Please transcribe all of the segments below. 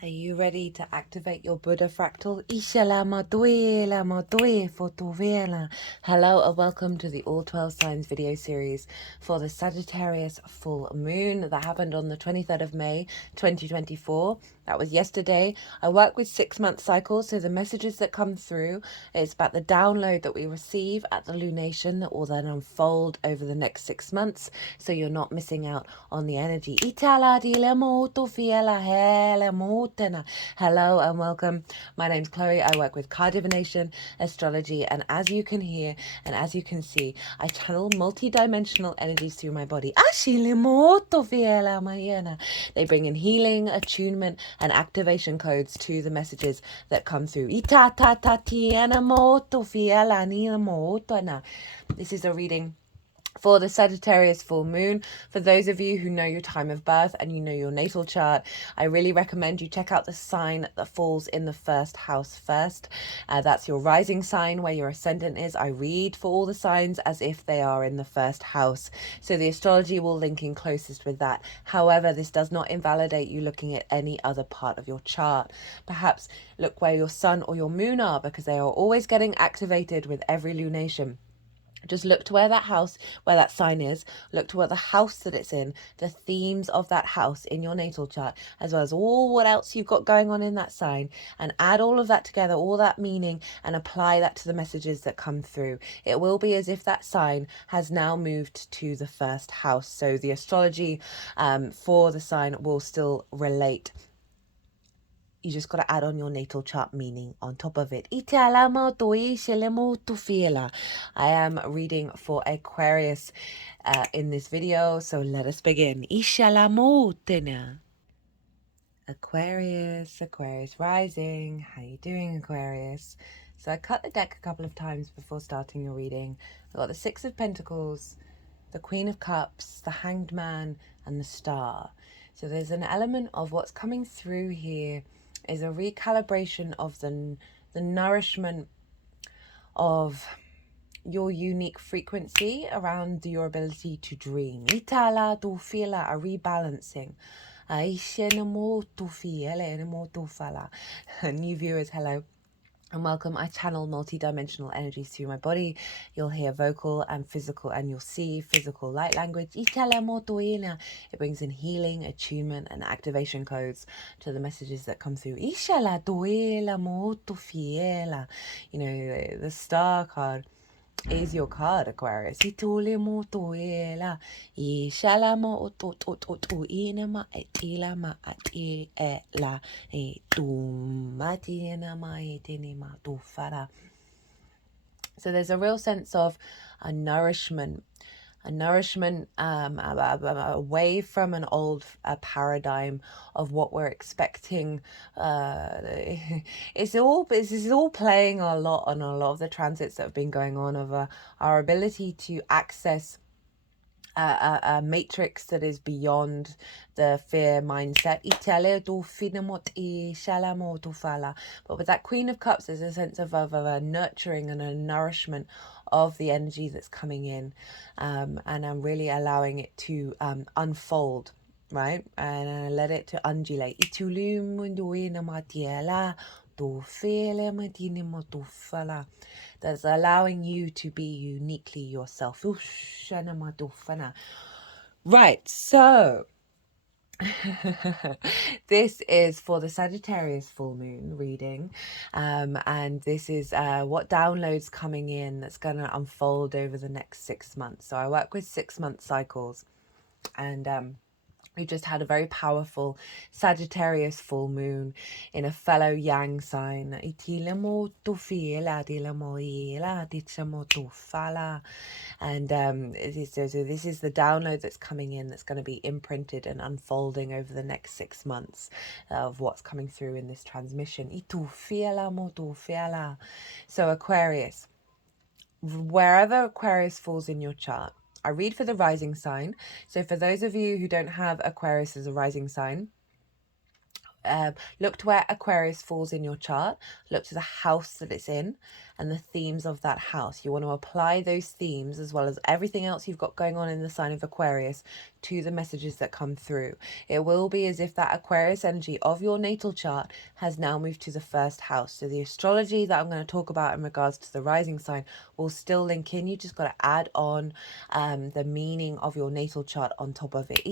Are you ready to activate your Buddha fractal? Ishala maduela madue fotovela. Hello and welcome to the All 12 Signs video series for the Sagittarius full moon that happened on the 23rd of May 2024. That was yesterday. I work with 6-month cycles, so the messages that come through is about the download that we receive at the lunation that will then unfold over the next 6 months, so you're not missing out on the energy. Itala di le moto fiela hele motena. Hello and welcome. My name's Chloe. I work with card divination, astrology, and as you can hear and as you can see, I channel multi-dimensional energies through my body. Ashile moto fiela mayena. They bring in healing, attunement, and activation codes to the messages that come through. Ita ta ta tiena moto fiela ni moto na. This is a reading for the Sagittarius full moon. For those of you who know your time of birth and you know your natal chart, I really recommend you check out the sign that falls in the first house first. That's your rising sign, where your ascendant is. I read for all the signs as if they are in the first house, so the astrology will link in closest with that. However, this does not invalidate you looking at any other part of your chart. Perhaps look where your sun or your moon are, because they are always getting activated with every lunation. Just look to where that house, where that sign is, look to where the house that it's in, the themes of that house in your natal chart, as well as all what else you've got going on in that sign, and add all of that together, all that meaning, and apply that to the messages that come through. It will be as if that sign has now moved to the first house. So the astrology for the sign will still relate. You just got to add on your natal chart meaning on top of it. I am reading for Aquarius in this video, so let us begin. Aquarius, Aquarius rising. How you doing, Aquarius? So I cut the deck a couple of times before starting your reading. I got the Six of Pentacles, the Queen of Cups, the Hanged Man, and the Star. So there's an element of what's coming through here is a recalibration of the nourishment of your unique frequency around your ability to dream. Itala tu fila, a rebalancing. New viewers, hello and welcome. I channel multi-dimensional energies through my body. You'll hear vocal and physical, and you'll see physical light language. It brings in healing, attunement, and activation codes to the messages that come through. You know, the star card is your card, Aquarius. So there's a real sense of a nourishment away from an old paradigm of what we're expecting. This is all playing a lot on a lot of the transits that have been going on of our ability to access a matrix that is beyond the fear mindset. But with that Queen of Cups, there's a sense of a nurturing and a nourishment of the energy that's coming in, and I'm really allowing it to unfold, right? And let it to undulate. That's allowing you to be uniquely yourself. Right, so this is for the Sagittarius full moon reading, and this is what downloads coming in that's going to unfold over the next 6 months. So I work with 6-month cycles, and we just had a very powerful Sagittarius full moon in a fellow yang sign. And this is the download that's coming in, that's going to be imprinted and unfolding over the next 6 months of what's coming through in this transmission. So Aquarius, wherever Aquarius falls in your chart, I read for the rising sign. So for those of you who don't have Aquarius as a rising sign, look to where Aquarius falls in your chart, look to the house that it's in and the themes of that house. You want to apply those themes as well as everything else you've got going on in the sign of Aquarius to the messages that come through. It will be as if that Aquarius energy of your natal chart has now moved to the first house. So the astrology that I'm going to talk about in regards to the rising sign will still link in. You just got to add on the meaning of your natal chart on top of it.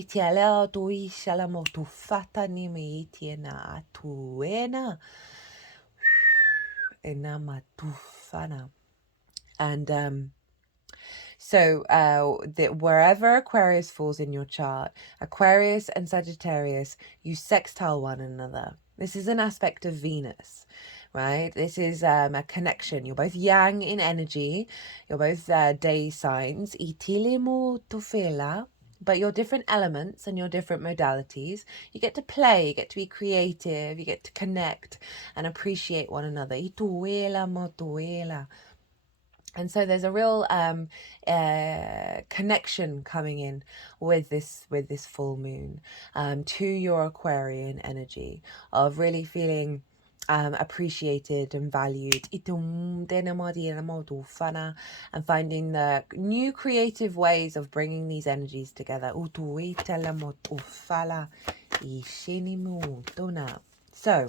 And so wherever Aquarius falls in your chart, Aquarius and Sagittarius, you sextile one another. This is an aspect of Venus, right? This is a connection. You're both yang in energy. You're both day signs. But your different elements and your different modalities. You get to play, you get to be creative, you get to connect and appreciate one another. And so there's a real connection coming in with this full moon to your Aquarian energy of really feeling appreciated and valued, and finding the new creative ways of bringing these energies together. So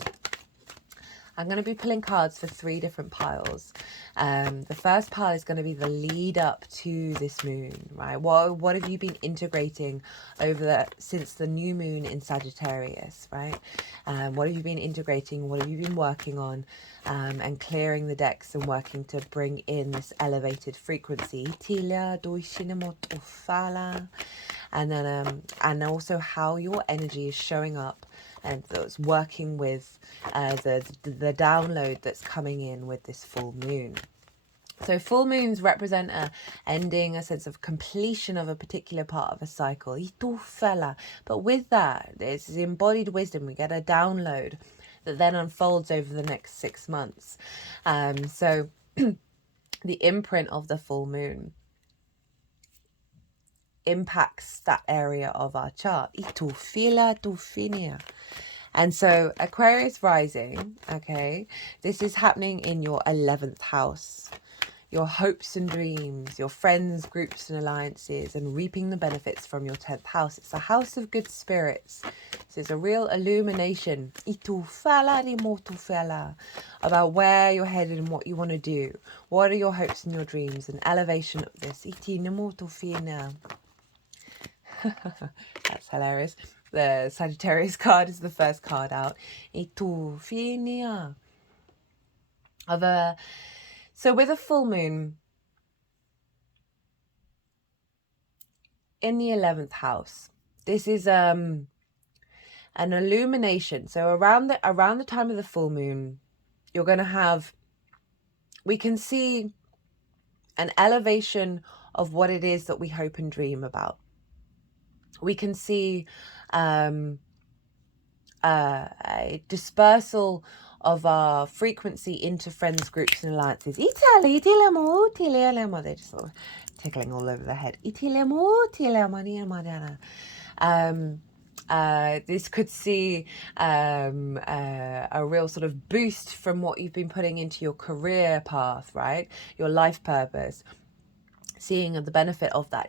I'm going to be pulling cards for 3 different piles. The first pile is going to be the lead up to this moon, right? What have you been integrating since the new moon in Sagittarius, right? What have you been integrating? What have you been working on? And clearing the decks and working to bring in this elevated frequency. And then and also how your energy is showing up and that's working with the download that's coming in with this full moon. So full moons represent a ending, a sense of completion of a particular part of a cycle. But with that, there's embodied wisdom. We get a download that then unfolds over the next 6 months. So the imprint of the full moon impacts that area of our chart. And so Aquarius rising, okay, this is happening in your 11th house. Your hopes and dreams, your friends, groups and alliances, and reaping the benefits from your 10th house. It's a house of good spirits. So it's a real illumination about where you're headed and what you want to do. What are your hopes and your dreams? An elevation of this. That's hilarious. The Sagittarius card is the first card out. So with a full moon in the 11th house, this is an illumination. So around the time of the full moon, you're going to have, we can see an elevation of what it is that we hope and dream about. We can see a dispersal of our frequency into friends, groups and alliances. They're just sort of tickling all over the head. This could see a real sort of boost from what you've been putting into your career path, right? Your life purpose. Seeing the benefit of that.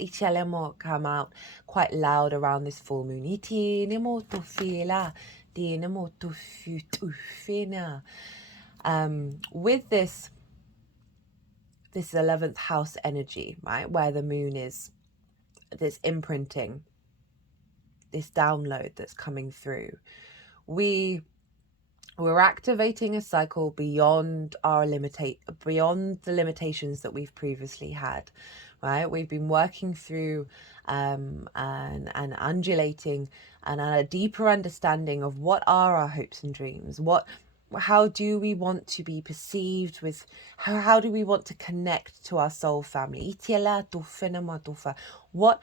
Come out quite loud around this full moon. With this 11th house energy, right, where the moon is, this imprinting, this download that's coming through, we're activating a cycle beyond beyond the limitations that we've previously had, right? We've been working through and undulating and a deeper understanding of what are our hopes and dreams, how do we want to be perceived with, how do we want to connect to our soul family? What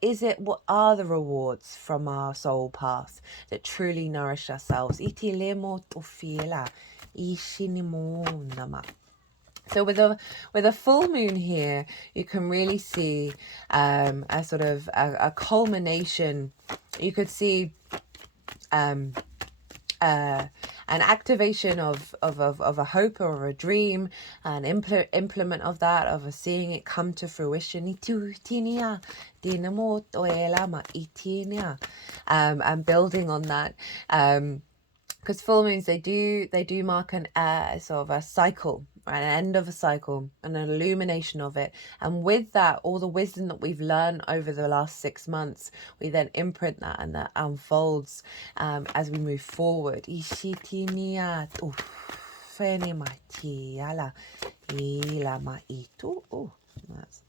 is it, what are the rewards from our soul path that truly nourish ourselves? So with a full moon here, you can really see a sort of a culmination. You could see an activation of a hope or a dream, an implement of that, of a seeing it come to fruition. And building on that. Because full moons, they do mark an sort of a cycle, right? An end of a cycle, and an illumination of it. And with that, all the wisdom that we've learned over the last 6 months, we then imprint that, and that unfolds as we move forward. Oh, that's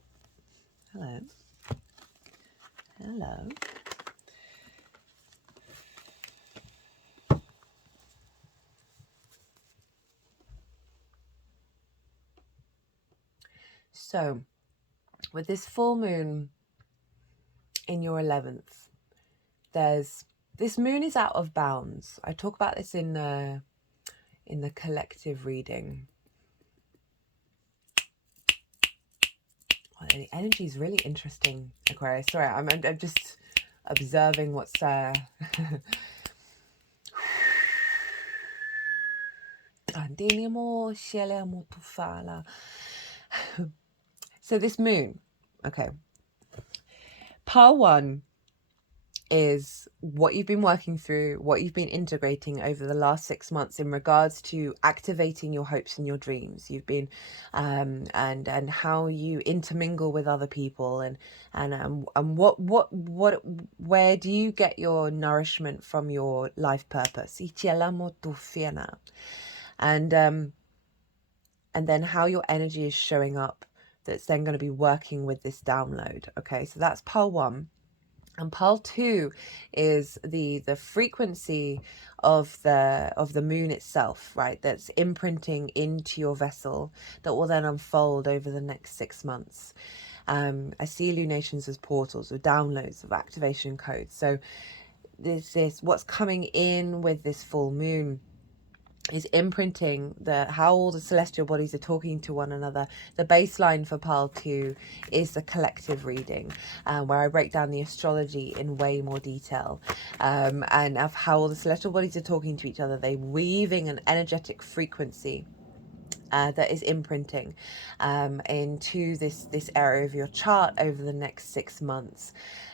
hello. So, with this full moon in your 11th, this moon is out of bounds. I talk about this in the collective reading. Oh, the energy is really interesting, Aquarius. Sorry, I'm just observing what's So this moon, okay. Part 1 is what you've been working through, what you've been integrating over the last 6 months in regards to activating your hopes and your dreams. You've been and how you intermingle with other people, and what where do you get your nourishment from your life purpose? And then how your energy is showing up, that's then going to be working with this download. Okay, so that's part 1. And part 2 is the frequency of the moon itself, right? That's imprinting into your vessel, that will then unfold over the next 6 months. I see lunations as portals, or downloads of activation codes. So this what's coming in with this full moon is imprinting how all the celestial bodies are talking to one another. The baseline for Pile 2 is the collective reading, where I break down the astrology in way more detail, and of how all the celestial bodies are talking to each other. They're weaving an energetic frequency that is imprinting into this area of your chart over the next 6 months.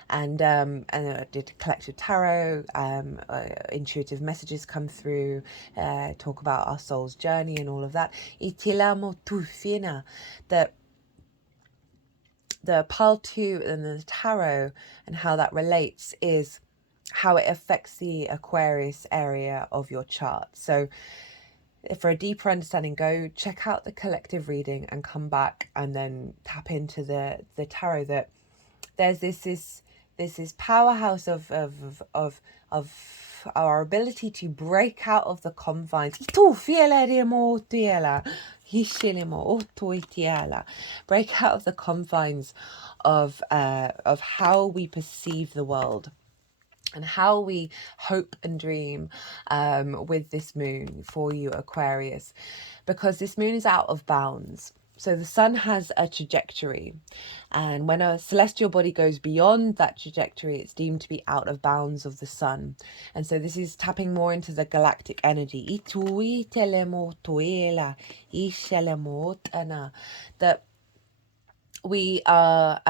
And I did collective tarot, intuitive messages come through, talk about our soul's journey and all of that. That the Pile 2 and the tarot and how that relates is how it affects the Aquarius area of your chart. So for a deeper understanding, go check out the collective reading and come back and then tap into the tarot. That there's this powerhouse of our ability to break out of the confines. Break out of the confines of how we perceive the world, and how we hope and dream with this moon for you, Aquarius, because this moon is out of bounds. So the sun has a trajectory, and when a celestial body goes beyond that trajectory, it's deemed to be out of bounds of the sun. And so this is tapping more into the galactic energy. That we are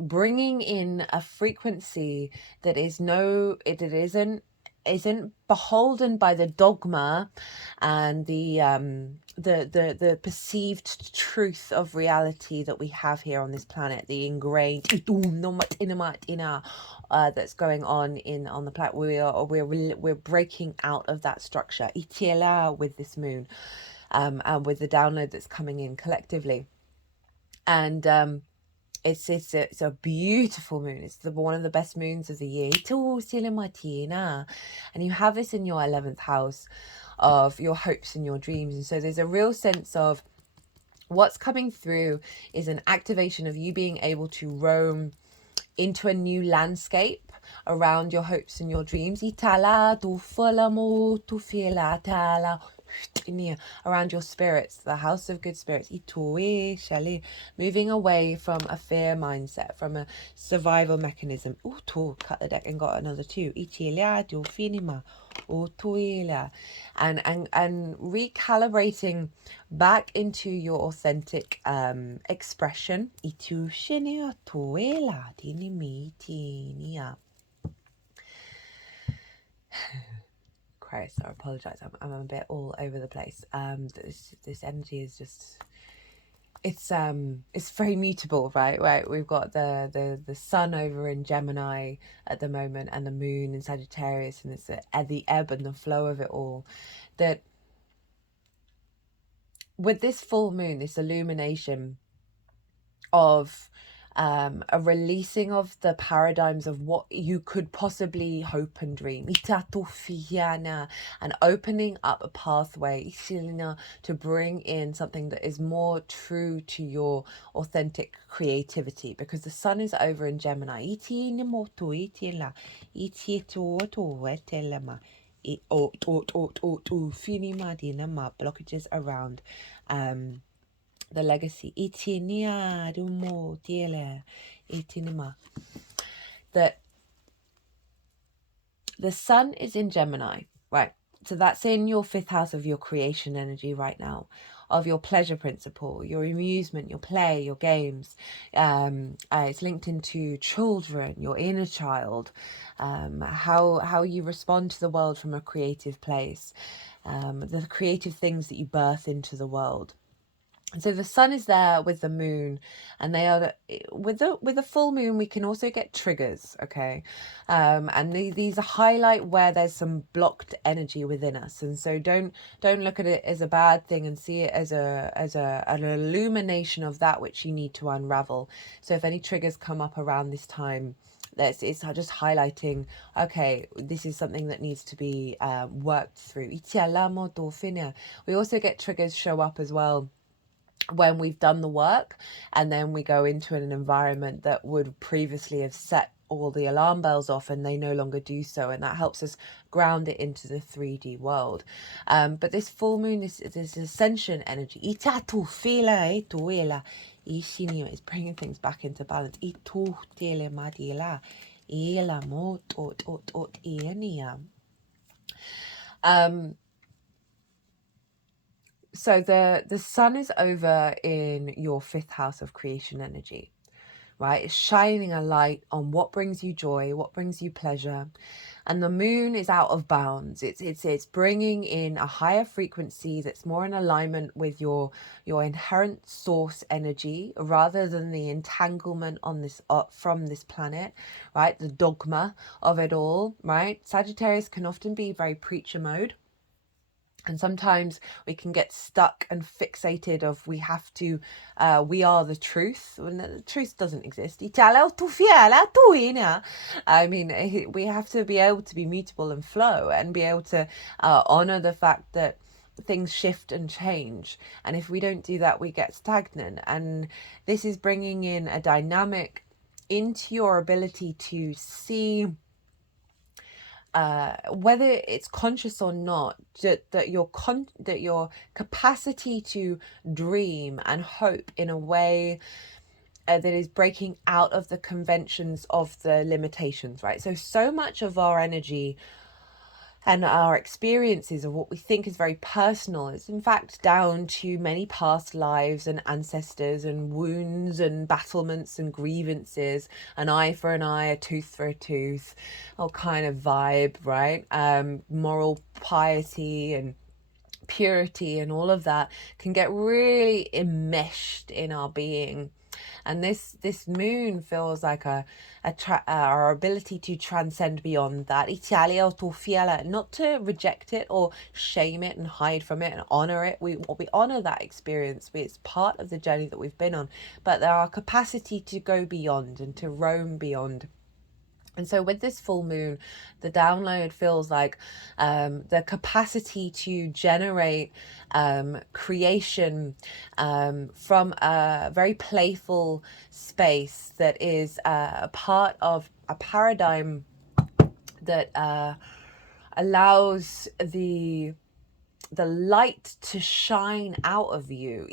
bringing in a frequency that isn't beholden by the dogma and the perceived truth of reality that we have here on this planet, the ingrained that's going on on the planet. We're breaking out of that structure with this moon, and with the download that's coming in collectively. And it's a beautiful moon. It's one of the best moons of the year. And you have this in your 11th house of your hopes and your dreams. And so there's a real sense of what's coming through is an activation of you being able to roam into a new landscape around your hopes and your dreams. around your spirits, the house of good spirits, moving away from a fear mindset, from a survival mechanism. Cut the deck and got another two. And recalibrating back into your authentic expression. Christ, I apologize. I'm a bit all over the place. This energy is just, it's very mutable, right? Right. We've got the sun over in Gemini at the moment, and the moon in Sagittarius, and it's the ebb and the flow of it all. That with this full moon, this illumination of a releasing of the paradigms of what you could possibly hope and dream, and opening up a pathway to bring in something that is more true to your authentic creativity, because the sun is over in Gemini. Blockages around the legacy. That the sun is in Gemini, right? So that's in your 5th house of your creation energy right now, of your pleasure principle, your amusement, your play, your games. It's linked into children, your inner child, how you respond to the world from a creative place, the creative things that you birth into the world. And so the sun is there with the moon, and they are with the full moon. We can also get triggers, okay, and these highlight where there's some blocked energy within us. And so don't look at it as a bad thing, and see it as an illumination of that which you need to unravel. So if any triggers come up around this time, it's just highlighting, okay, this is something that needs to be worked through. We also get triggers show up as well when we've done the work, and then we go into an environment that would previously have set all the alarm bells off, and they no longer do so, and that helps us ground it into the 3D world. But this full moon, this ascension energy, is bringing things back into balance. So the sun is over in your 5th house of creation energy, right? It's shining a light on what brings you joy, what brings you pleasure. And the moon is out of bounds. It's bringing in a higher frequency that's more in alignment with your inherent source energy, rather than the entanglement on this from this planet, right? The dogma of it all, right? Sagittarius can often be very preacher mode. And sometimes we can get stuck and fixated of we have to, we are the truth, when the truth doesn't exist. I mean, we have to be able to be mutable and flow, and be able to honor the fact that things shift and change. And if we don't do that, we get stagnant. And this is bringing in a dynamic into your ability to see, whether it's conscious or not, that your capacity to dream and hope in a way that is breaking out of the conventions of the limitations, right? So much of our energy and our experiences of what we think is very personal is in fact down to many past lives and ancestors and wounds and battlements and grievances, an eye for an eye, a tooth for a tooth, all kind of vibe, right? Moral piety and purity and all of that can get really enmeshed in our being. And this moon feels like our ability to transcend beyond that. Not to reject it or shame it and hide from it, and honor it. We honor that experience. It's part of the journey that we've been on. But our capacity to go beyond and to roam beyond. And so with this full moon, the download feels like the capacity to generate creation from a very playful space that is a part of a paradigm that allows the the light to shine out of you.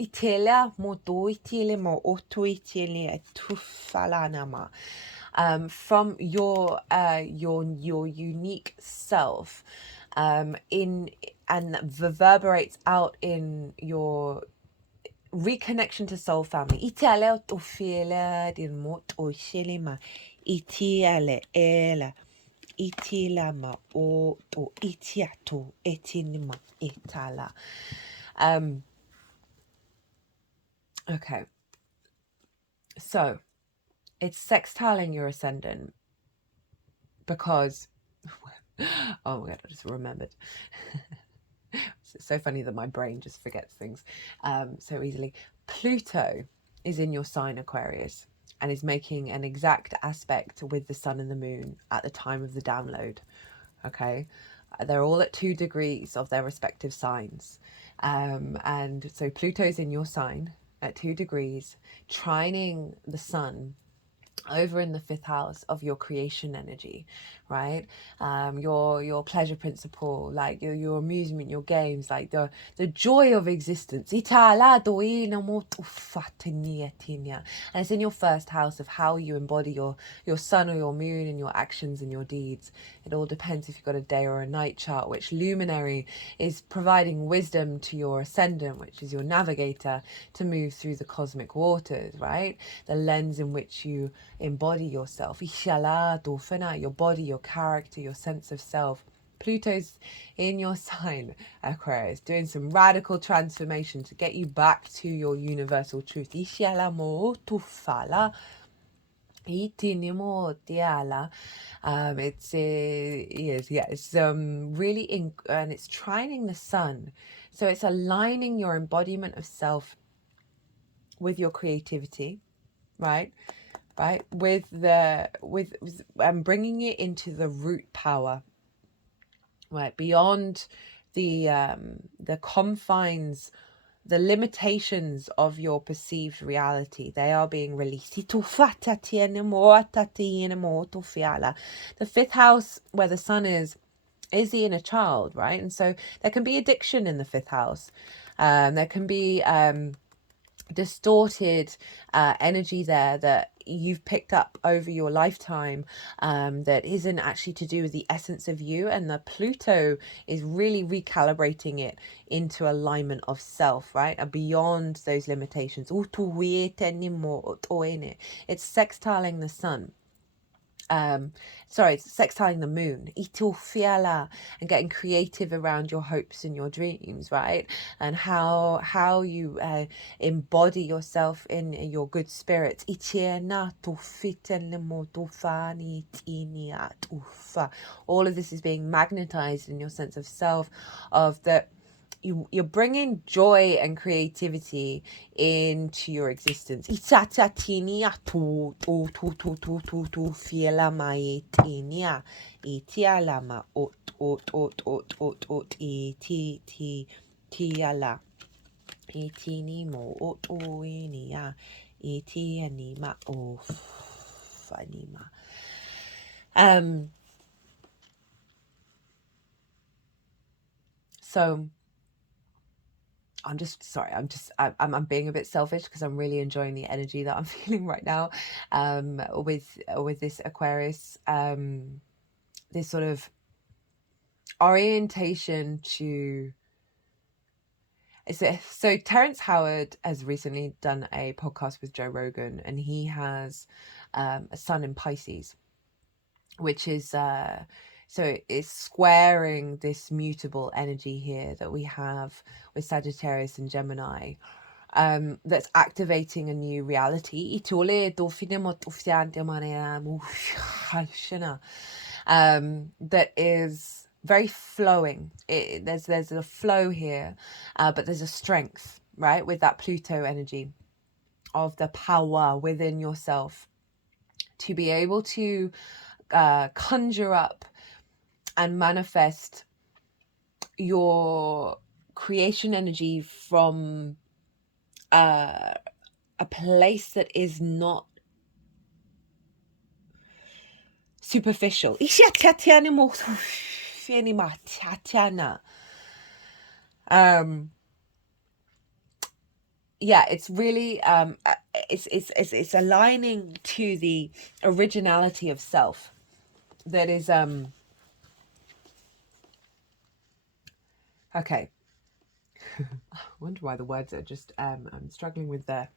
From your unique self, in and reverberates out in your reconnection to soul family. Okay, so it's sextiling your ascendant because oh my god, I just remembered. It's so funny that my brain just forgets things so easily. Pluto is in your sign Aquarius and is making an exact aspect with the sun and the moon at the time of the download. Okay, they're all at 2 degrees of their respective signs, and so Pluto's in your sign at 2 degrees, trining the sun over in the 5th house of your creation energy, right? Your pleasure principle, like your amusement, your games, like the joy of existence. And it's in your 1st house of how you embody your sun or your moon and your actions and your deeds. It all depends if you've got a day or a night chart, which luminary is providing wisdom to your ascendant, which is your navigator, to move through the cosmic waters, right? The lens in which you embody yourself, your body, your character, your sense of self. Pluto's in your sign, Aquarius, doing some radical transformation to get you back to your universal truth. It's really and it's trining the sun, so it's aligning your embodiment of self with your creativity, right, with bringing it into the root power, right, beyond the confines, the limitations of your perceived reality. They are being released. The 5th house, where the sun is the inner child, right? And so there can be addiction in the 5th house. There can be distorted energy there that you've picked up over your lifetime, that isn't actually to do with the essence of you, and the Pluto is really recalibrating it into alignment of self, right, and beyond those limitations. It's sextiling the sun, it's sextiling the moon, and getting creative around your hopes and your dreams, right? And how you embody yourself in your good spirits. All of this is being magnetized in your sense of self, of that you're bringing joy and creativity into your existence. So I'm just sorry, I'm being a bit selfish because I'm really enjoying the energy that I'm feeling right now, with this Aquarius, this sort of orientation to. So Terrence Howard has recently done a podcast with Joe Rogan, and he has a sun in Pisces, which is so it's squaring this mutable energy here that we have with Sagittarius and Gemini, that's activating a new reality. That is very flowing. There's a flow here, but there's a strength, right, with that Pluto energy of the power within yourself to be able to conjure up and manifest your creation energy from a place that is not superficial. Yeah, it's really it's aligning to the originality of self that is okay. I wonder why the words are just I'm struggling with the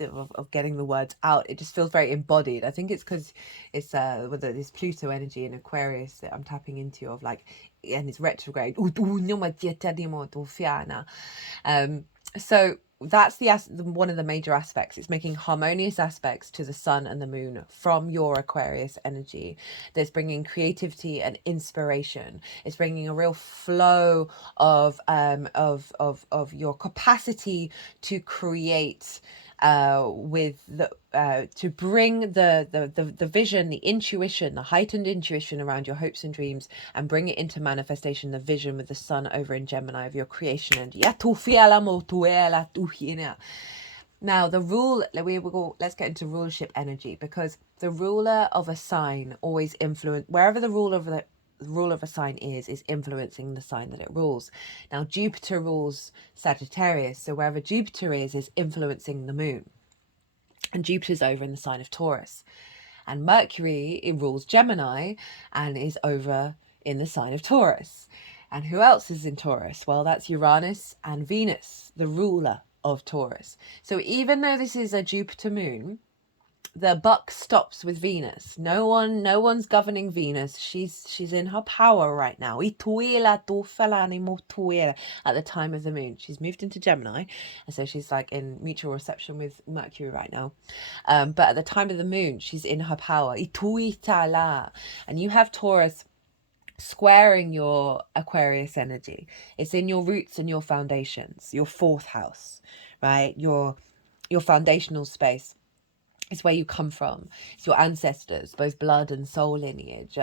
of getting the words out. It just feels very embodied. I think it's because it's whether this Pluto energy in Aquarius that I'm tapping into, of like, and it's retrograde. So that's one of the major aspects. It's making harmonious aspects to the sun and the moon from your Aquarius energy. That's bringing creativity and inspiration. It's bringing a real flow of your capacity to create, with the to bring the vision, the intuition, the heightened intuition around your hopes and dreams, and bring it into manifestation, the vision with the sun over in Gemini of your creation. And now the rule, let's get into rulership energy, because the ruler of a sign always influence wherever the rule of a sign is influencing the sign that it rules. Now Jupiter rules Sagittarius, so wherever Jupiter is influencing the moon, and Jupiter's over in the sign of Taurus. And Mercury, it rules Gemini and is over in the sign of Taurus. And who else is in Taurus? Well, that's Uranus and Venus, the ruler of Taurus. So even though this is a Jupiter moon, the buck stops with Venus. No one's governing Venus. She's in her power right now. At the time of the moon, she's moved into Gemini, and so she's like in mutual reception with Mercury right now. But at the time of the moon, she's in her power. And you have Taurus squaring your Aquarius energy. It's in your roots and your foundations, your fourth house, right? Your foundational space. It's where you come from. It's your ancestors, both blood and soul lineage,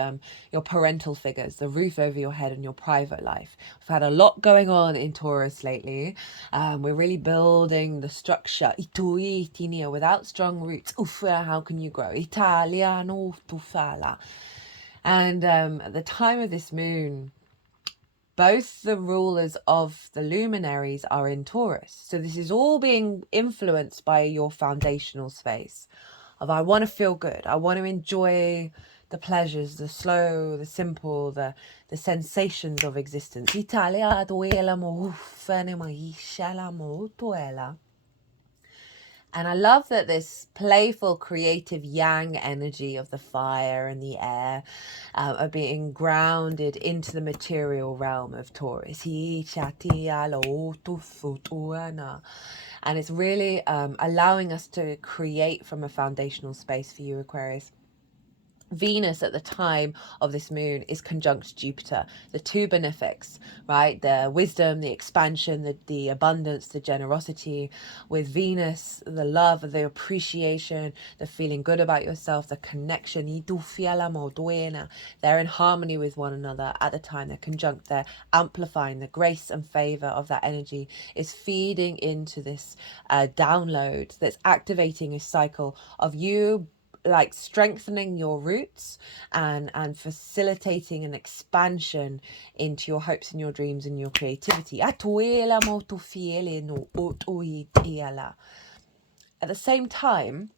your parental figures, the roof over your head, and your private life. We've had a lot going on in Taurus lately. We're really building the structure. Without strong roots, how can you grow? And at the time of this moon, both the rulers of the luminaries are in Taurus. So this is all being influenced by your foundational space of, I want to feel good. I want to enjoy the pleasures, the slow, the simple, the sensations of existence. And I love that this playful, creative yang energy of the fire and the air are being grounded into the material realm of Taurus. And it's really allowing us to create from a foundational space for you, Aquarius. Venus at the time of this moon is conjunct Jupiter, the two benefics, right? The wisdom, the expansion, the abundance, the generosity. With Venus, the love, the appreciation, the feeling good about yourself, the connection. They're in harmony with one another at the time. They're conjunct. They're amplifying the grace and favor of that energy is feeding into this download that's activating a cycle of you, like strengthening your roots and facilitating an expansion into your hopes and your dreams and your creativity. At the same time,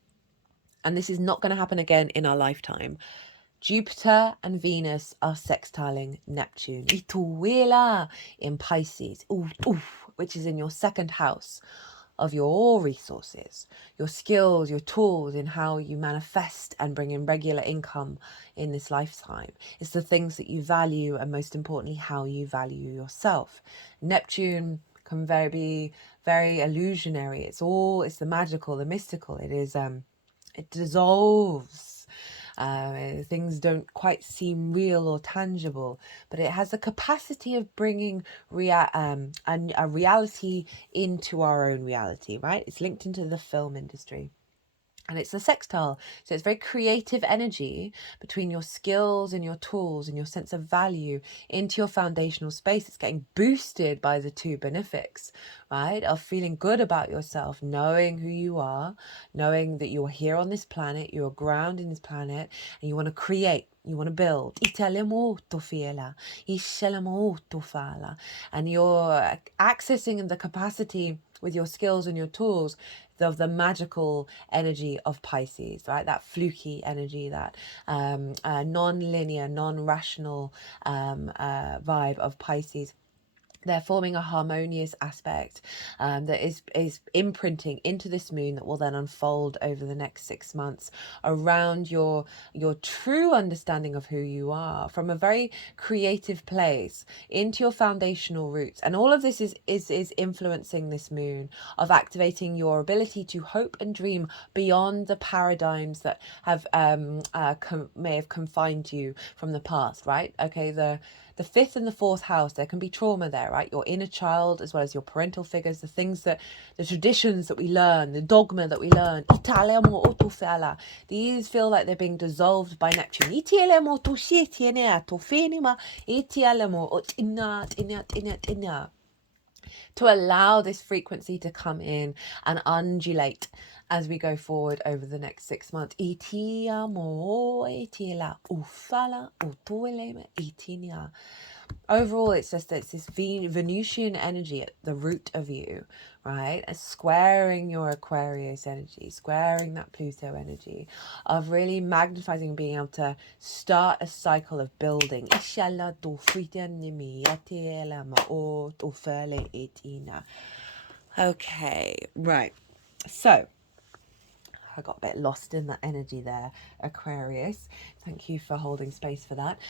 and this is not going to happen again in our lifetime, Jupiter and Venus are sextiling Neptune in Pisces, which is in your second house of your resources, your skills, your tools in how you manifest and bring in regular income in this lifetime. It's the things that you value, and most importantly, how you value yourself. Neptune can be very illusionary. It's the magical, the mystical. It is, it dissolves. Things don't quite seem real or tangible, but it has the capacity of bringing a reality into our own reality, right? It's linked into the film industry. And it's a sextile. So it's very creative energy between your skills and your tools and your sense of value into your foundational space. It's getting boosted by the two benefics, right? Of feeling good about yourself, knowing who you are, knowing that you're here on this planet, you're grounded in this planet, and you want to create. You want to build. And you're accessing the capacity with your skills and your tools of the magical energy of Pisces, right? That fluky energy, that non-linear, non-rational vibe of Pisces. They're forming a harmonious aspect that is imprinting into this moon that will then unfold over the next 6 months around your true understanding of who you are from a very creative place into your foundational roots. And all of this is influencing this moon of activating your ability to hope and dream beyond the paradigms that have may have confined you from the past, right? Okay, the fifth and the fourth house, there can be trauma there, right? Your inner child, as well as your parental figures, the traditions that we learn, the dogma that we learn. These feel like they're being dissolved by Neptune. To allow this frequency to come in and undulate as we go forward over the next 6 months. Overall, it's just it's this Venusian energy at the root of you, right? And squaring your Aquarius energy, squaring that Pluto energy, of really magnifying, being able to start a cycle of building. Okay, right. So I got a bit lost in that energy there, Aquarius. Thank you for holding space for that.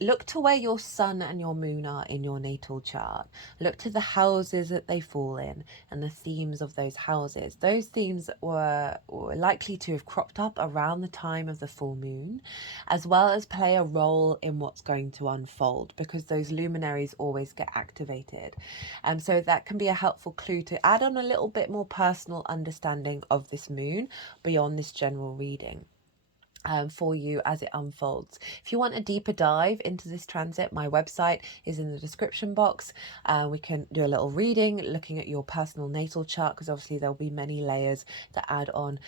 Look to where your sun and your moon are in your natal chart. Look to the houses that they fall in and the themes of those houses. Those themes were likely to have cropped up around the time of the full moon, as well as play a role in what's going to unfold, because those luminaries always get activated. So that can be a helpful clue to add on a little bit more personal understanding of this moon beyond this general reading. For you as it unfolds. If you want a deeper dive into this transit, my website is in the description box. We can do a little reading looking at your personal natal chart, because obviously there'll be many layers that add on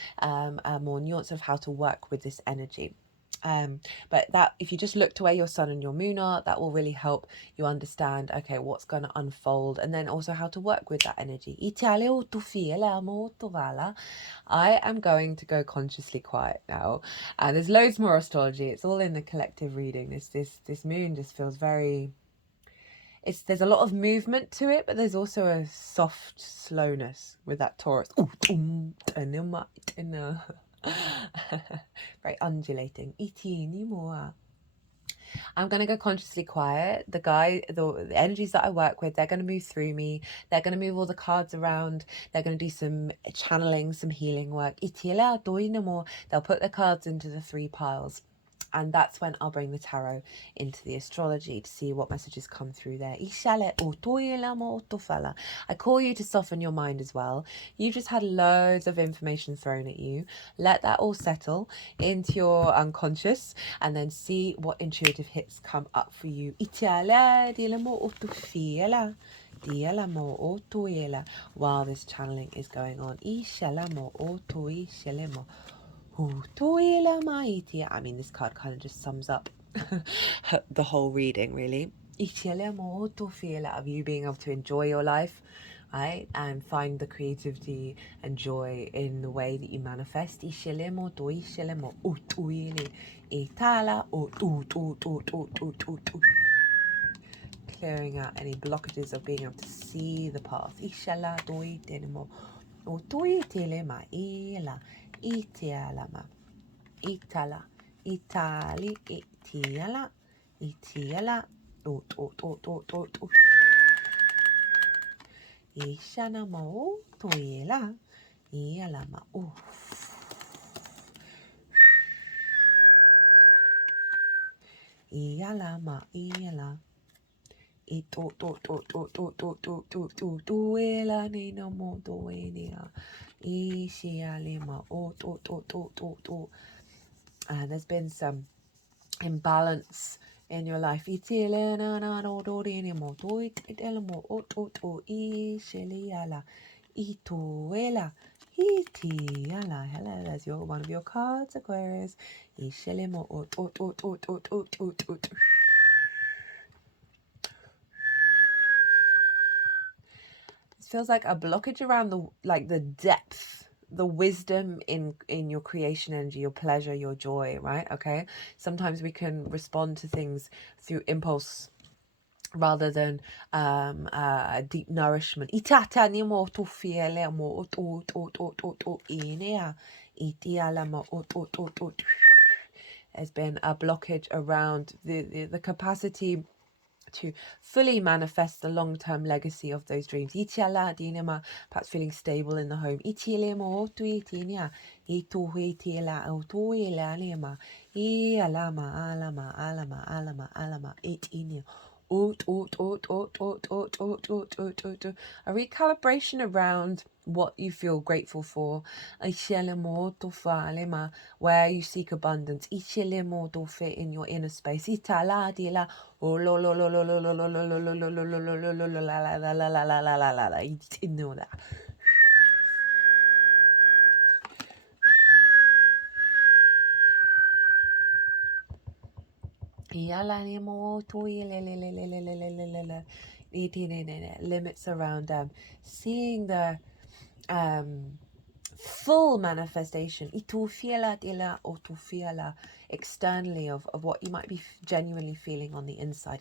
more nuance of how to work with this energy. But that, if you just look to where your sun and your moon are, that will really help you understand, okay, what's going to unfold, and then also how to work with that energy. I am going to go consciously quiet now, and there's loads more astrology. It's all in the collective reading. This moon just feels very, there's a lot of movement to it, but there's also a soft slowness with that Taurus. Very undulating. I'm going to go consciously quiet. The energies that I work with, they're going to move through me. They're going to move all the cards around. They're going to do some channeling, some healing work. They'll put the cards into the 3 piles. And that's when I'll bring the tarot into the astrology to see what messages come through there. I call you to soften your mind as well. You just had loads of information thrown at you. Let that all settle into your unconscious, and then see what intuitive hits come up for you. While this channeling is going on. I mean, this card kind of just sums up the whole reading, really. Of you being able to enjoy your life, right? And find the creativity and joy in the way that you manifest. Clearing out any blockages of being able to see the path. Itialama, itala, itali, itiala, itiala, ishanamo, toila, ialama, ialama, iala, Tuela ni no mo tuenia. Ishialima. There's been some imbalance in your life. Hello, there's one of your cards, Aquarius. It feels like a blockage around the depth, the wisdom in your creation energy, your pleasure, your joy, right? Okay, sometimes we can respond to things through impulse rather than deep nourishment. There's been a blockage around the capacity to fully manifest the long-term legacy of those dreams. Perhaps feeling stable in the home. A recalibration around what you feel grateful for, where you seek abundance, in your inner space. Limits around seeing the full manifestation externally of what you might be genuinely feeling on the inside.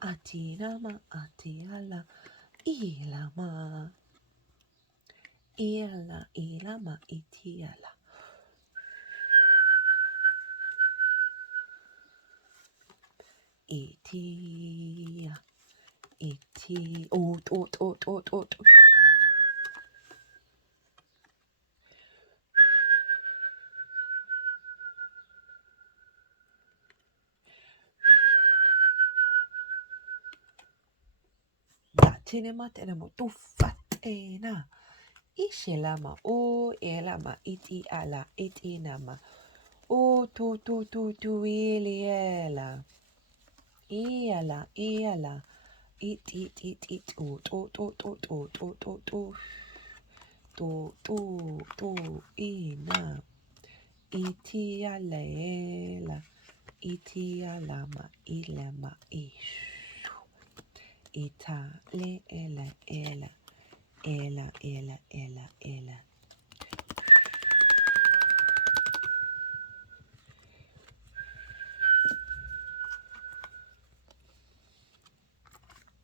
Atinama atiala ilama ilama itiala. Itia iti ot. Datinema tenemo tufatena. Ishilama o elama iti ala itinama. O tu iliela. Iala it ina itialama ilama ishu ita le ela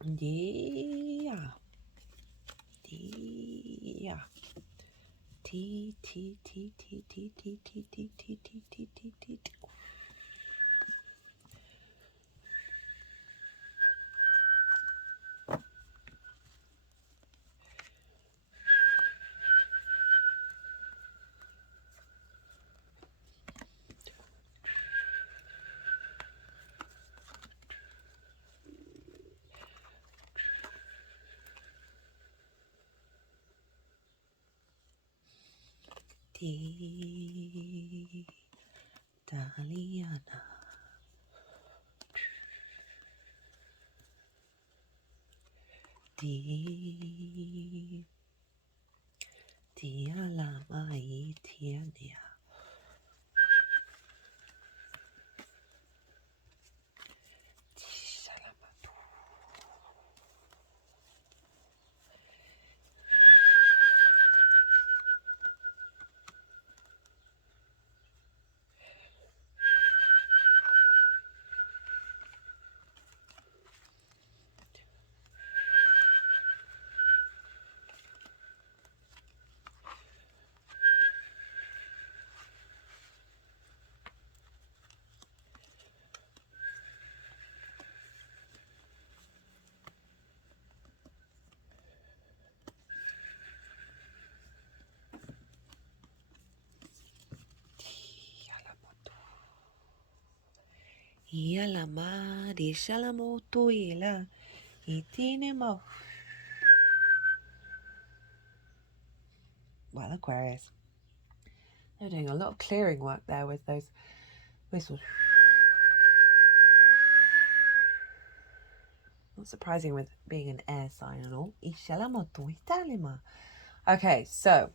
dia T. Daliana Dialama itiania Yalama di shalamo tuila. Itinemo. Well, Aquarius. They're doing a lot of clearing work there with those whistles. Not surprising with being an air sign and all. Okay, so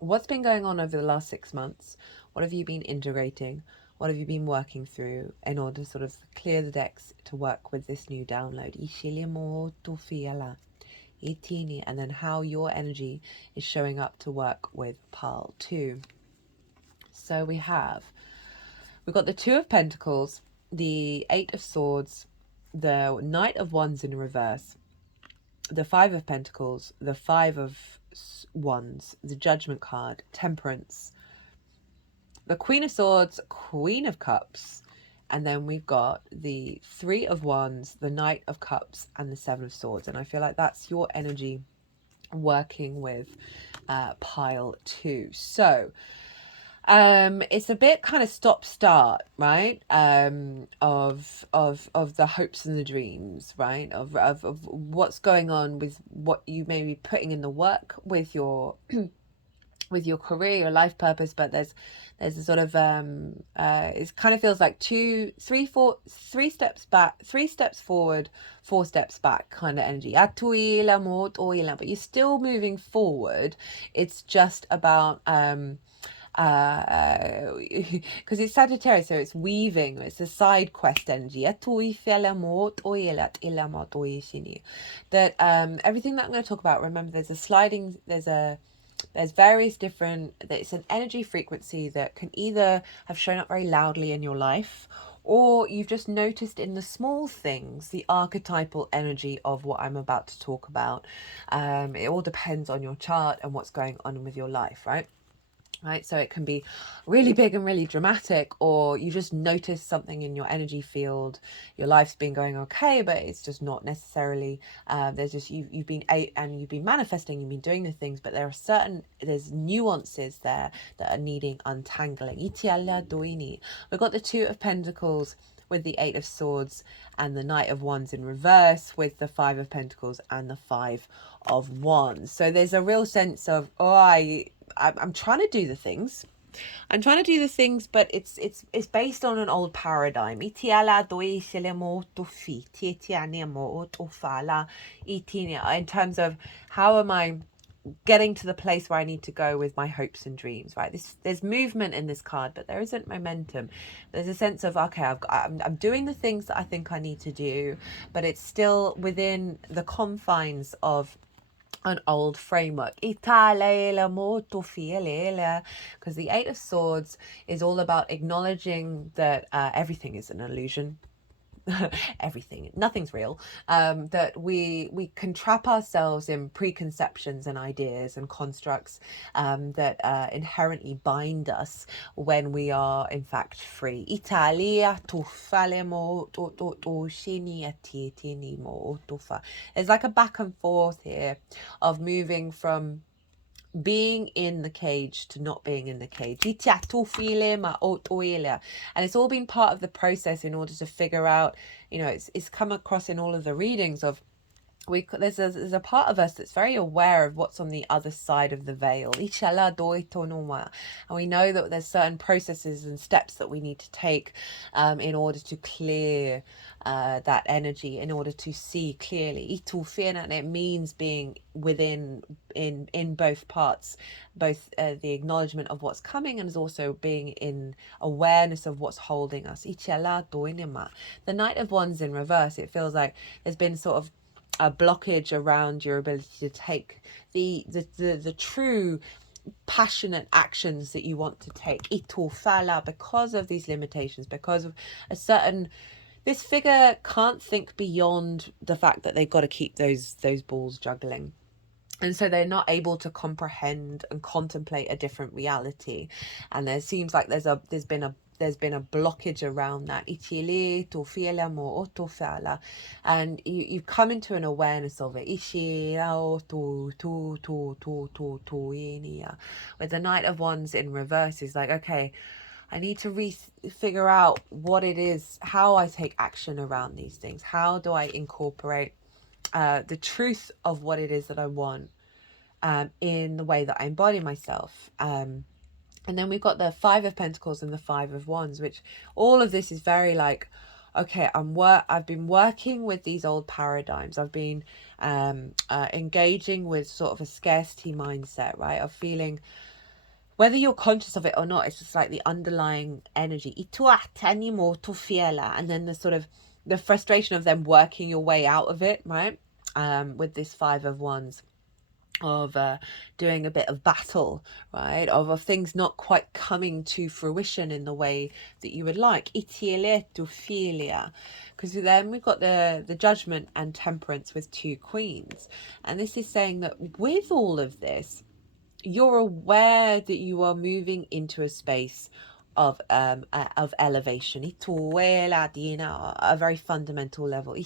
what's been going on over the last 6 months? What have you been integrating? What have you been working through in order to sort of clear the decks to work with this new download? And then how your energy is showing up to work with pile 2. So we've got the Two of Pentacles, the Eight of Swords, the Knight of Wands in reverse, the Five of Pentacles, the Five of Wands, the Judgment card, Temperance, the Queen of Swords, Queen of Cups, and then we've got the Three of Wands, the Knight of Cups, and the Seven of Swords. And I feel like that's your energy working with pile 2. So it's a bit kind of stop-start, right? Of the hopes and the dreams, right? Of what's going on with what you may be putting in the work with your with your career, your life purpose, but there's a sort of it kind of feels like 3 steps back, 3 steps forward, 4 steps back kind of energy. But you're still moving forward. It's just about because it's Sagittarius, so it's weaving, it's a side quest energy. That everything that I'm going to talk about, remember, there's various different, it's an energy frequency that can either have shown up very loudly in your life, or you've just noticed in the small things the archetypal energy of what I'm about to talk about. It all depends on your chart and what's going on with your life, right? So it can be really big and really dramatic, or you just notice something in your energy field. Your life's been going okay, but it's just not necessarily, you've been manifesting, you've been doing the things, but there's nuances there that are needing untangling. We've got the Two of Pentacles with the Eight of Swords and the Knight of Wands in reverse with the Five of Pentacles and the Five of Wands. So there's a real sense of, I'm trying to do the things. But it's based on an old paradigm. In terms of how am I getting to the place where I need to go with my hopes and dreams, right? There's movement in this card, but there isn't momentum. There's a sense of, okay, I'm doing the things that I think I need to do, but it's still within the confines of an old framework, because the Eight of Swords is all about acknowledging that everything is an illusion. Everything, nothing's real. That we can trap ourselves in preconceptions and ideas and constructs that inherently bind us when we are in fact free. There's like a back and forth here of moving from being in the cage to not being in the cage. And it's all been part of the process in order to figure out, it's come across in all of the readings of, there's a part of us that's very aware of what's on the other side of the veil. And we know that there's certain processes and steps that we need to take in order to clear that energy, in order to see clearly. And it means being within, in both parts, both the acknowledgement of what's coming and also being in awareness of what's holding us. The Knight of Wands in reverse, it feels like there's been sort of a blockage around your ability to take the true passionate actions that you want to take, because of these limitations, because of this figure can't think beyond the fact that they've got to keep those balls juggling. And so they're not able to comprehend and contemplate a different reality. And there seems like there's been a blockage around that. And you've come into an awareness of it. With the Knight of Wands in reverse is like, okay, I need to figure out what it is, how I take action around these things. How do I incorporate the truth of what it is that I want in the way that I embody myself. And then we've got the Five of Pentacles and the Five of Wands, which all of this is very like, okay, I've been working with these old paradigms. I've been engaging with sort of a scarcity mindset, right? Of feeling, whether you're conscious of it or not, it's just like the underlying energy. And then the sort of the frustration of them working your way out of it, right? With this Five of Wands, of doing a bit of battle, right, of things not quite coming to fruition in the way that you would like. Because then we've got the Judgment and Temperance with two queens, and this is saying that with all of this, you're aware that you are moving into a space of elevation, a very fundamental level.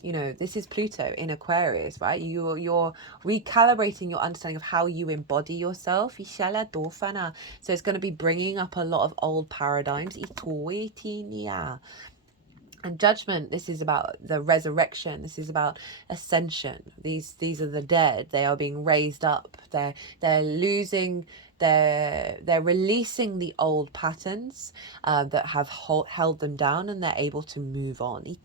You know, this is Pluto in Aquarius, right? You're recalibrating your understanding of how you embody yourself. So it's going to be bringing up a lot of old paradigms. And Judgment, this is about the resurrection. This is about ascension. These are the dead. They are being raised up. They're losing. They're releasing the old patterns that have held them down, and they're able to move on.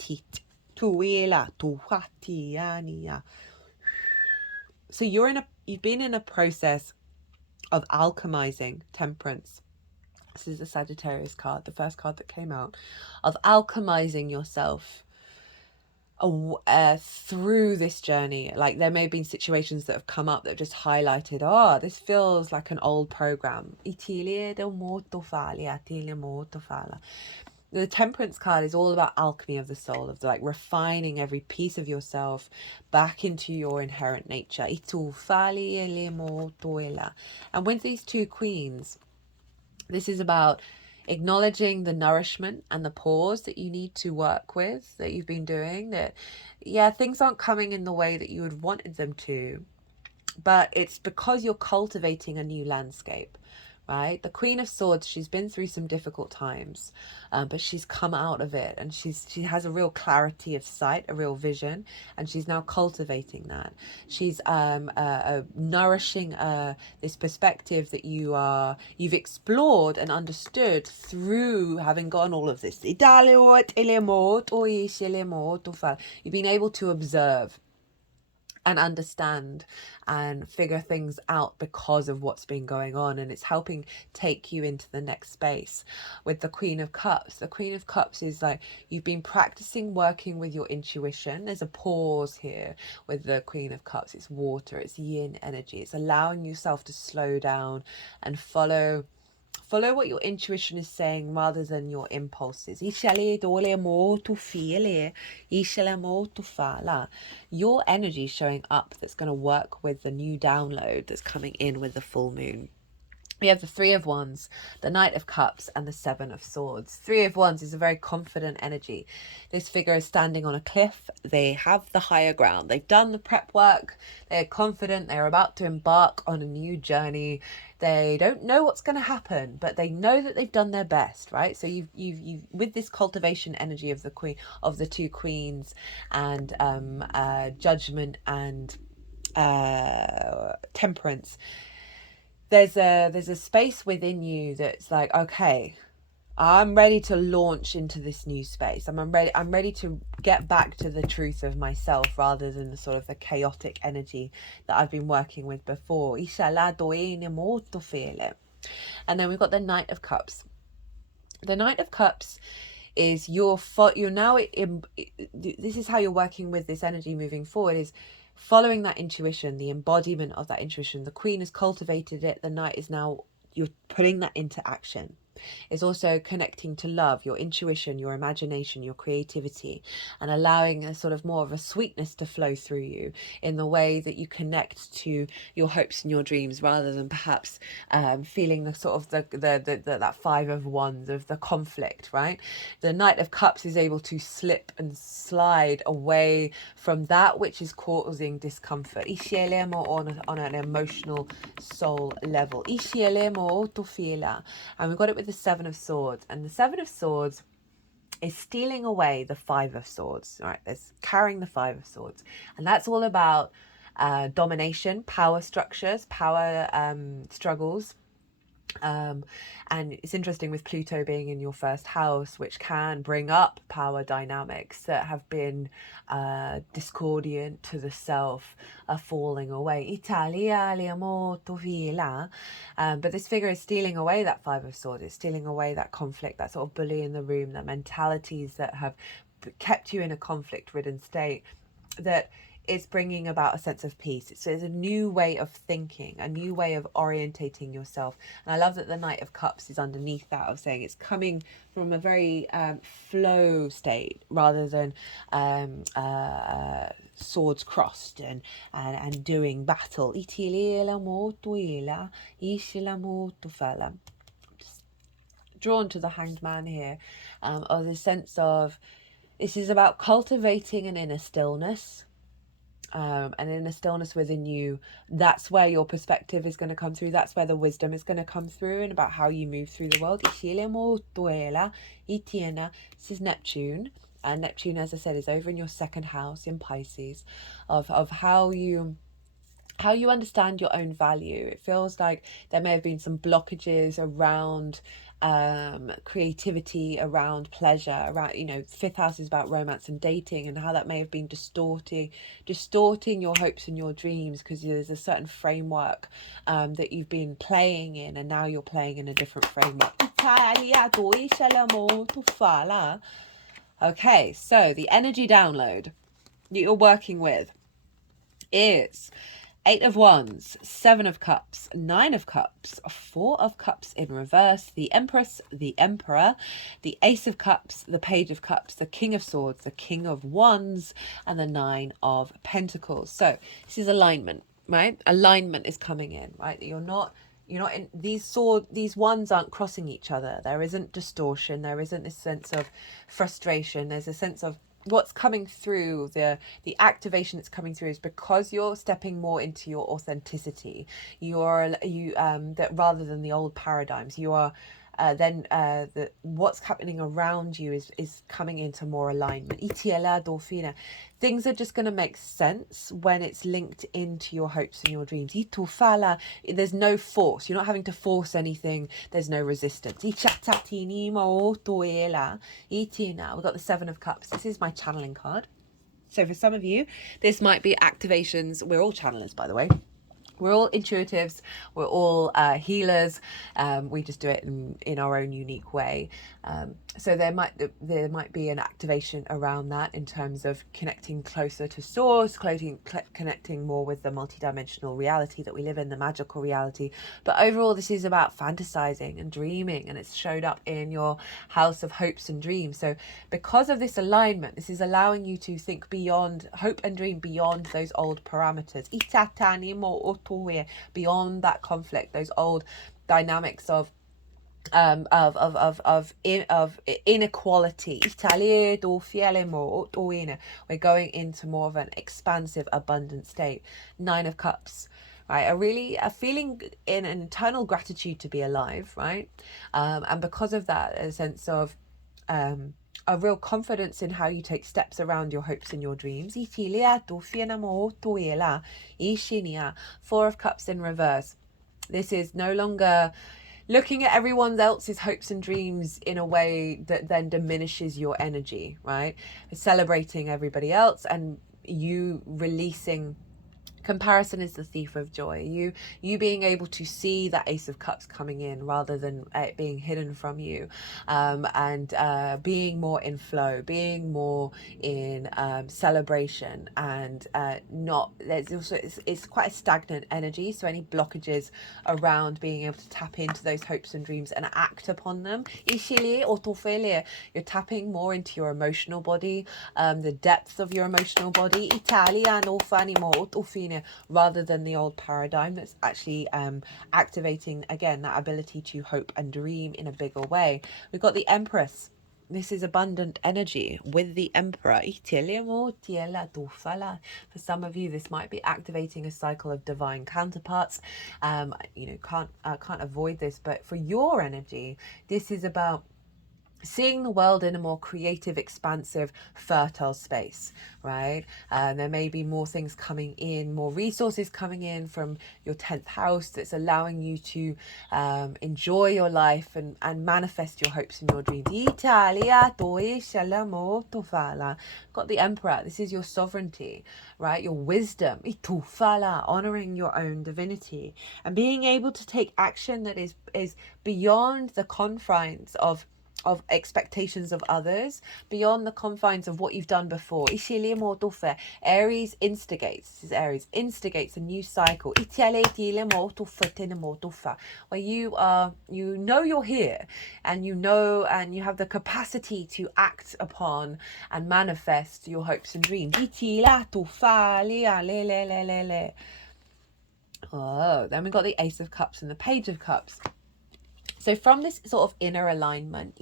So you've been in a process of alchemizing Temperance. This is the Sagittarius card, the first card that came out, of alchemizing yourself through this journey. Like, there may have been situations that have come up that have just highlighted, oh, this feels like an old program. The Temperance card is all about alchemy of the soul, of like refining every piece of yourself back into your inherent nature. And with these two queens, this is about acknowledging the nourishment and the pause that you need to work with, that you've been doing, that, yeah, things aren't coming in the way that you had wanted them to, but it's because you're cultivating a new landscape. Right, the Queen of Swords, she's been through some difficult times, but she's come out of it, and she has a real clarity of sight, a real vision, and she's now cultivating that. She's nourishing this perspective that you've explored and understood through having gone all of this. You've been able to observe and understand and figure things out because of what's been going on, and it's helping take you into the next space. With the Queen of Cups, the Queen of Cups is like, you've been practicing working with your intuition. There's a pause here with the Queen of Cups. It's water, it's yin energy. It's allowing yourself to slow down and follow what your intuition is saying rather than your impulses. Your energy showing up that's going to work with the new download that's coming in with the full moon. We have the Three of Wands, the Knight of Cups, and the Seven of Swords. Three of Wands is a very confident energy. This figure is standing on a cliff. They have the higher ground. They've done the prep work. They're confident. They're about to embark on a new journey. They don't know what's going to happen, but they know that they've done their best, right? So you've with this cultivation energy of the two queens, and Judgment and Temperance. There's a space within you that's like, okay, I'm ready to launch into this new space. I'm ready to get back to the truth of myself rather than the sort of the chaotic energy that I've been working with before. And then we've got the Knight of Cups. The Knight of Cups is you're now this is how you're working with this energy moving forward, is following that intuition, the embodiment of that intuition. The Queen has cultivated it. The Knight is now, you're putting that into action. It's also connecting to love, your intuition, your imagination, your creativity, and allowing a sort of more of a sweetness to flow through you in the way that you connect to your hopes and your dreams, rather than perhaps feeling the sort of that Five of Wands of the conflict, right? The Knight of Cups is able to slip and slide away from that which is causing discomfort. On an emotional soul level. And we've got it with the Seven of Swords. And the Seven of Swords is stealing away the Five of Swords. All right, there's carrying the Five of Swords. And that's all about domination, power structures, power struggles. And it's interesting with Pluto being in your first house, which can bring up power dynamics that have been discordant to the self, are falling away. But this figure is stealing away that Five of Swords. It's stealing away that conflict, that sort of bully in the room, the mentalities that have kept you in a conflict-ridden state, that is bringing about a sense of peace. It's a new way of thinking, a new way of orientating yourself. And I love that the Knight of Cups is underneath that, of saying it's coming from a very flow state, rather than swords crossed and doing battle. Just drawn to the Hanged Man here, of the sense of, this is about cultivating an inner stillness. And in a stillness within you, that's where your perspective is going to come through. That's where the wisdom is going to come through, and about how you move through the world. This is Neptune. And Neptune, as I said, is over in your second house in Pisces, of how you understand your own value. It feels like there may have been some blockages around creativity, around pleasure, around, fifth house is about romance and dating, and how that may have been distorting your hopes and your dreams, because there's a certain framework that you've been playing in, and now you're playing in a different framework. Okay, so the energy download that you're working with is Eight of Wands, Seven of Cups, Nine of Cups, Four of Cups in reverse, the Empress, the Emperor, the Ace of Cups, the Page of Cups, the King of Swords, the King of Wands, and the Nine of Pentacles. So this is alignment, right? Alignment is coming in, right? You're not in these wands aren't crossing each other. There isn't distortion. There isn't this sense of frustration. There's a sense of what's coming through, the activation that's coming through, is because you're stepping more into your authenticity. That rather than the old paradigms, you are what's happening around you is coming into more alignment. Things are just going to make sense when it's linked into your hopes and your dreams. There's no force. You're not having to force anything. There's no resistance. We've got the Seven of Cups. This is my channeling card. So for some of you, this might be activations. We're all channelers, by the way. We're all intuitives, we're all healers. We just do it in our own unique way. So there might be an activation around that, in terms of connecting closer to source, connecting more with the multidimensional reality that we live in, the magical reality. But overall, this is about fantasizing and dreaming, and it's showed up in your house of hopes and dreams. So because of this alignment, this is allowing you to think beyond, hope and dream beyond those old parameters, beyond that conflict, those old dynamics of inequality. We're going into more of an expansive, abundant state. Nine of Cups, right? A feeling in an internal gratitude to be alive, right? And because of that, a sense of a real confidence in how you take steps around your hopes and your dreams. Four of Cups in reverse. This is no longer looking at everyone else's hopes and dreams in a way that then diminishes your energy, right? Celebrating everybody else, and you releasing Comparison is the thief of joy. You being able to see that Ace of Cups coming in rather than it being hidden from you, and being more in flow, being more in celebration, and not, there's also, it's quite a stagnant energy, so any blockages around being able to tap into those hopes and dreams and act upon them, you're tapping more into your emotional body, the depth of your emotional body, rather than the old paradigm that's actually activating again that ability to hope and dream in a bigger way. We've got the Empress. This is abundant energy with the Emperor. For some of you, this might be activating a cycle of divine counterparts. Can't avoid this, but for your energy, this is about seeing the world in a more creative, expansive, fertile space, right? There may be more things coming in, more resources coming in from your 10th house that's allowing you to enjoy your life and manifest your hopes and your dreams. Got the Emperor. This is your sovereignty, right? Your wisdom, honoring your own divinity and being able to take action that is beyond the confines of expectations of others, beyond the confines of what you've done before. Aries instigates. This is Aries instigates a new cycle. Where you know you're here, and you know, and you have the capacity to act upon and manifest your hopes and dreams. Oh, then we got the Ace of Cups and the Page of Cups. So from this sort of inner alignment,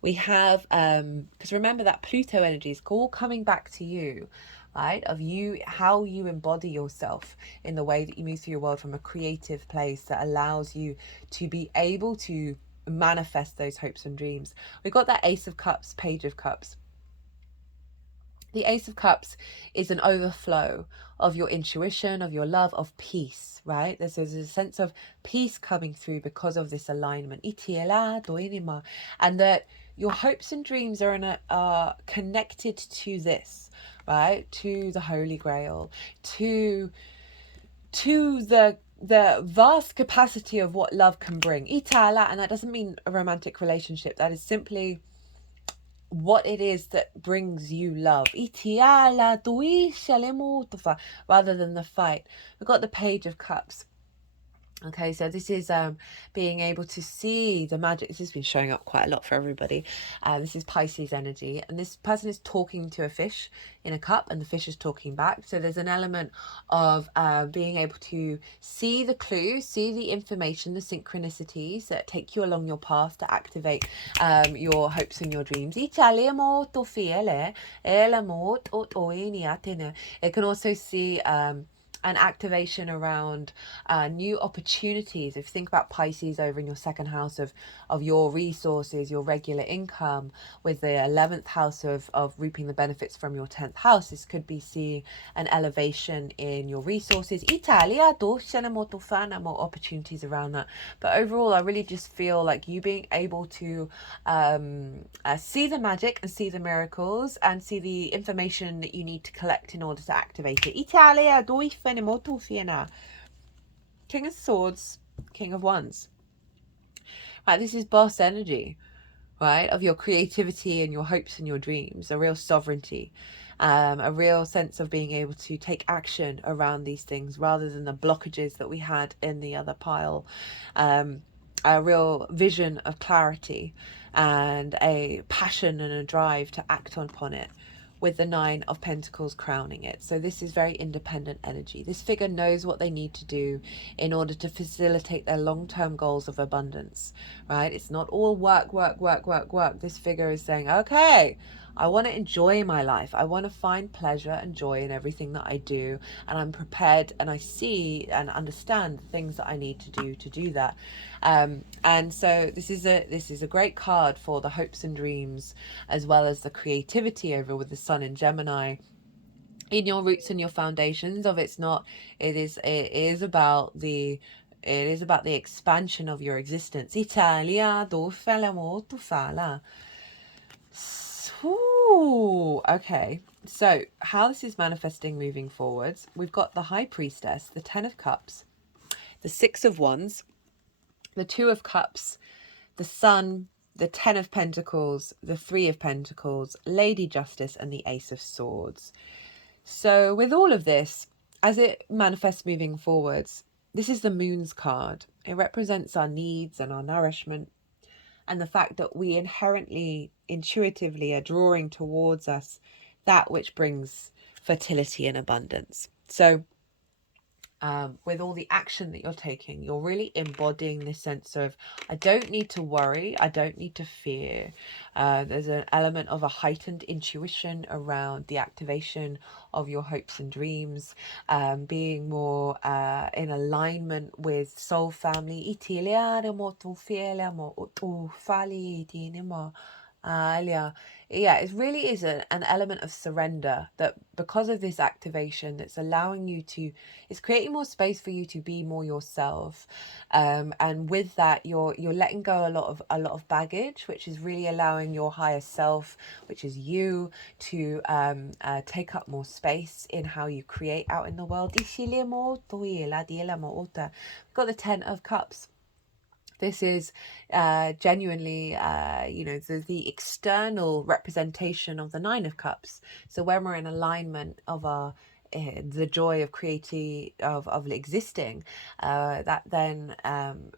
we have, because remember that Pluto energy is all coming back to you, right? Of you, how you embody yourself in the way that you move through your world from a creative place that allows you to be able to manifest those hopes and dreams. We've got that Ace of Cups, Page of Cups. The Ace of Cups is an overflow of your intuition, of your love, of peace, right? There's a sense of peace coming through because of this alignment. And that your hopes and dreams are connected to this, right? To the Holy Grail, to the vast capacity of what love can bring. And that doesn't mean a romantic relationship. That is simply what it is that brings you love, rather than the fight. We've got the Page of Cups. Okay, so this is being able to see the magic. This has been showing up quite a lot for everybody. This is Pisces energy, and this person is talking to a fish in a cup, and the fish is talking back. So there's an element of being able to see the clues, see the information, the synchronicities that take you along your path to activate your hopes and your dreams. It can also see an activation around new opportunities. If you think about Pisces over in your second house of your resources, your regular income, with the 11th house of reaping the benefits from your 10th house, this could be seeing an elevation in your resources. More opportunities around that. But overall, I really just feel like you being able to see the magic and see the miracles and see the information that you need to collect in order to activate it. King of Swords, King of Wands. Right, this is boss energy, right? Of your creativity and your hopes and your dreams, a real sovereignty, a real sense of being able to take action around these things rather than the blockages that we had in the other pile. A real vision of clarity and a passion and a drive to act upon it, with the 9 of Pentacles crowning it. So this is very independent energy. This figure knows what they need to do in order to facilitate their long-term goals of abundance, right? It's not all work. This figure is saying, okay, I want to enjoy my life. I want to find pleasure and joy in everything that I do. And I'm prepared, and I see and understand the things that I need to do that. And so this is a great card for the hopes and dreams, as well as the creativity over with the Sun in Gemini in your roots and your foundations of it is about the expansion of your existence. Ooh, okay, So how this is manifesting moving forwards, we've got the High Priestess, the Ten of Cups, the Six of Wands, the Two of Cups, the Sun, the Ten of Pentacles, the Three of Pentacles, Lady Justice, and the Ace of Swords. So with all of this, as it manifests moving forwards, this is the Moon's card. It represents our needs and our nourishment, and the fact that we inherently, intuitively are drawing towards us that which brings fertility and abundance. So with all the action that you're taking, you're really embodying this sense of, I don't need to worry, I don't need to fear. There's an element of a heightened intuition around the activation of your hopes and dreams, being more in alignment with soul family. Yeah, it really is an element of surrender, that because of this activation, that's allowing you to, it's creating more space for you to be more yourself, and with that, you're letting go a lot of baggage, which is really allowing your higher self, which is you, to take up more space in how you create out in the world. We've got the Ten of Cups. This is genuinely, the external representation of the Nine of Cups. So when we're in alignment of our the joy of creating, of existing, that then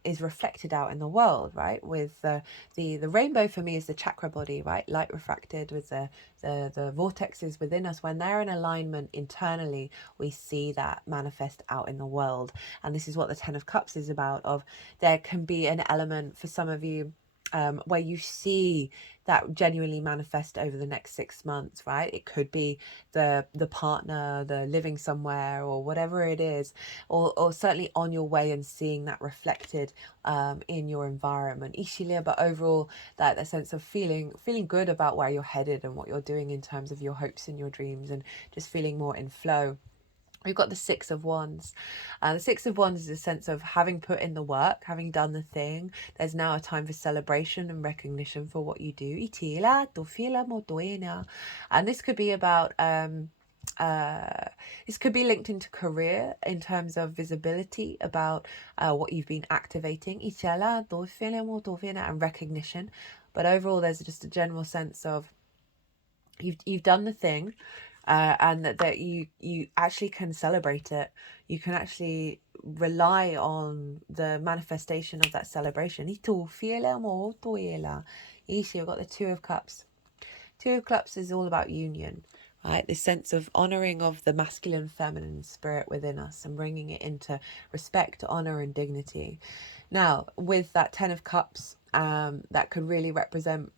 is reflected out in the world, right? With the rainbow for me is the chakra body, right? Light refracted with the vortexes within us. When they're in alignment internally, we see that manifest out in the world. And this is what the Ten of Cups is about. Of there can be an element for some of you where you see that genuinely manifest over the next 6 months, right? It could be the partner, the living somewhere, or whatever it is, or certainly on your way and seeing that reflected in your environment. But overall, that sense of feeling good about where you're headed and what you're doing in terms of your hopes and your dreams, and just feeling more in flow. We've got the Six of Wands. The Six of Wands is a sense of having put in the work, having done the thing. There's now a time for celebration and recognition for what you do. And this could be about, this could be linked into career in terms of visibility about what you've been activating, and recognition. But overall, there's just a general sense of you've done the thing. And that you actually can celebrate it. You can actually rely on the manifestation of that celebration. We've got the Two of Cups. Two of Cups is all about union, right? This sense of honoring of the masculine, feminine spirit within us and bringing it into respect, honor, and dignity. Now, with that Ten of Cups, that could really represent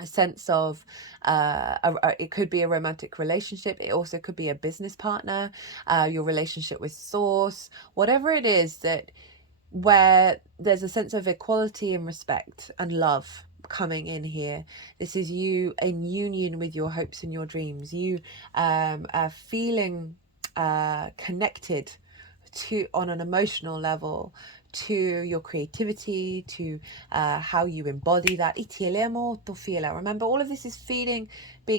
a sense of it could be a romantic relationship. It also could be a business partner, your relationship with source, whatever it is, that where there's a sense of equality and respect and love coming in here. This is you in union with your hopes and your dreams, you feeling connected to, on an emotional level, to your creativity, to how you embody that. Remember, all of this is being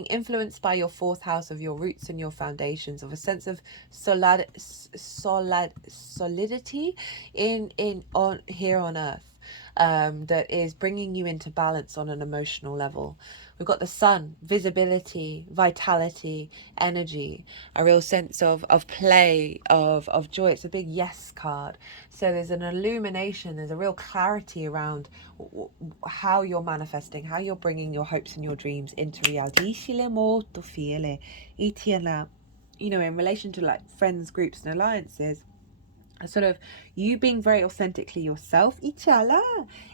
influenced by your fourth house of your roots and your foundations, of a sense of solidity on here on earth, that is bringing you into balance on an emotional level. We've got the Sun, visibility, vitality, energy, a real sense of play, of joy. It's a big yes card. So there's an illumination, there's a real clarity around how you're manifesting, how you're bringing your hopes and your dreams into reality. In relation to like friends, groups, and alliances, sort of you being very authentically yourself